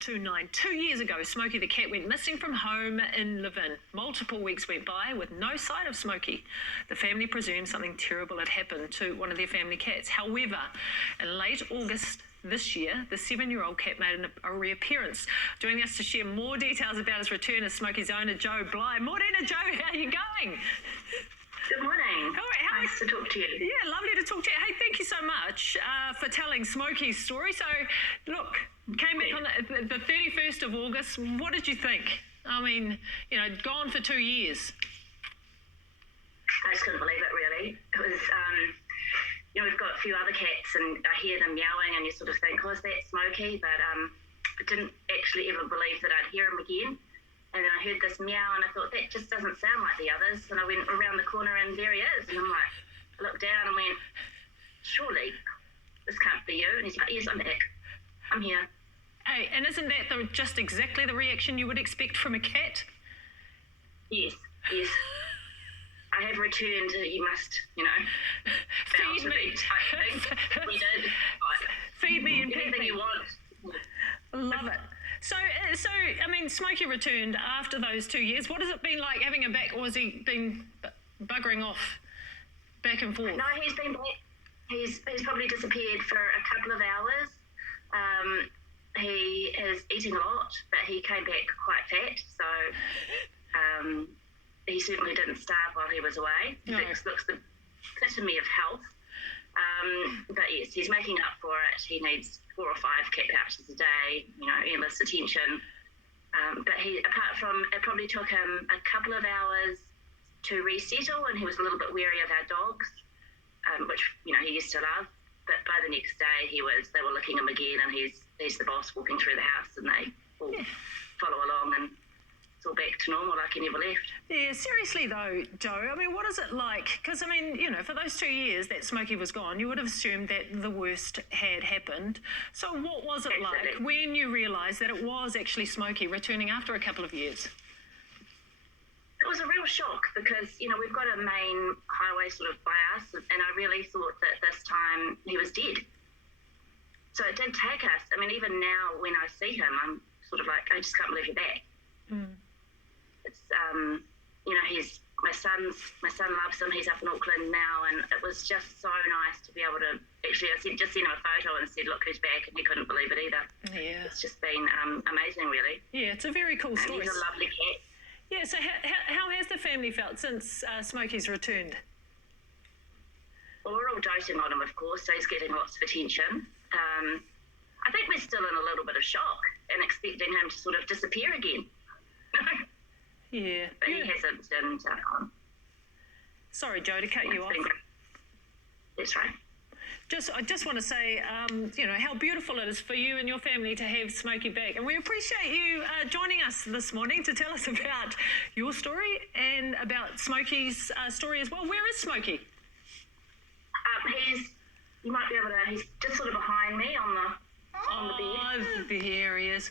29. 2 years ago, Smokey the cat went missing from home in Levin. Multiple weeks went by with no sight of Smokey. The family presumed something terrible had happened to one of their family cats. However, in late August this year, the 7-year-old cat made a reappearance. Joining us to share more details about his return is Smokey's owner, Joe Bly. Morning, Joe. How are you going? Good morning. Nice to talk to you. Yeah, lovely to talk to you. Hey, thank you so much for telling Smokey's story. So, look, came back on the 31st of August. What did you think? I mean, gone for 2 years. I just couldn't believe it, really. It was, we've got a few other cats and I hear them meowing and you sort of think, oh, is that Smokey? But I didn't actually ever believe that I'd hear him again. And then I heard this meow and I thought, that just doesn't sound like the others. And I went around the corner and there he is. And I'm like, I looked down and went, surely this can't be you. And he's like, yes, I'm back. I'm here. Hey, and isn't that just exactly the reaction you would expect from a cat? Yes. I have returned. You must, feed me. Type thing. We did. Feed me and anything you want. Love it. So, I mean, Smokey returned after those 2 years. What has it been like having him back, or has he been buggering off back and forth? No, he's been back. He's probably disappeared for a couple of hours. He is eating a lot, but he came back quite fat, so he certainly didn't starve while he was away. No. Looks the epitome of health. But yes, he's making up for it. He needs 4 or 5 cat pouches a day, endless attention. But apart from, it probably took him a couple of hours to resettle, and he was a little bit wary of our dogs, which, he used to love. But by the next day, they were licking him again, and he's the boss walking through the house, and they all follow along, and it's all back to normal like he never left. Yeah, seriously though, Joe, I mean, what is it like? Because, I mean, for those 2 years that Smokey was gone, you would have assumed that the worst had happened. So what was it like when you realised that it was actually Smokey returning after a couple of years? It was a real shock because, we've got a main highway sort of by us, and I really thought that this time he was dead. So it did take us. I mean, even now when I see him, I'm sort of like, I just can't believe you're back. Mm. It's, my son loves him. He's up in Auckland now, and it was just so nice to be able to actually, I just sent him a photo and said, look who's back, and he couldn't believe it either. Yeah. It's just been amazing, really. Yeah, it's a very cool story. He's a lovely cat. Yeah, so how has the family felt since Smokey's returned? Well, we're all doting on him, of course, so he's getting lots of attention. I think we're still in a little bit of shock and expecting him to sort of disappear again. Yeah. But he hasn't. And, sorry, Joe, to cut you off. That's right. I just want to say, how beautiful it is for you and your family to have Smokey back. And we appreciate you joining us this morning to tell us about your story and about Smokey's story as well. Where is Smokey? You might be able to, he's just sort of behind me on the bed. There he is.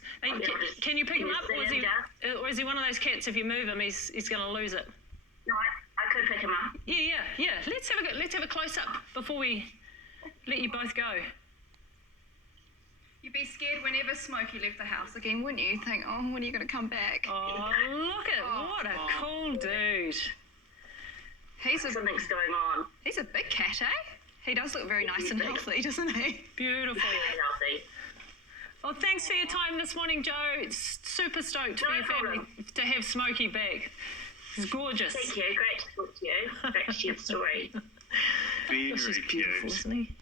Can you pick him up, or is he one of those cats, if you move him, he's going to lose it? No, I could pick him up. Yeah. Let's have a close-up before we let you both go. You'd be scared whenever Smokey left the house again, wouldn't you? Think, oh, when are you going to come back? Oh, look at what a cool dude. Something's going on. He's a big cat, eh? He does look very nice and healthy, doesn't he? Beautiful. Very healthy. Well, thanks for your time this morning, Joe. It's super stoked for your family to have Smokey back. It's gorgeous. Thank you. Great to talk to you. Great to share the story. Very cute, isn't he?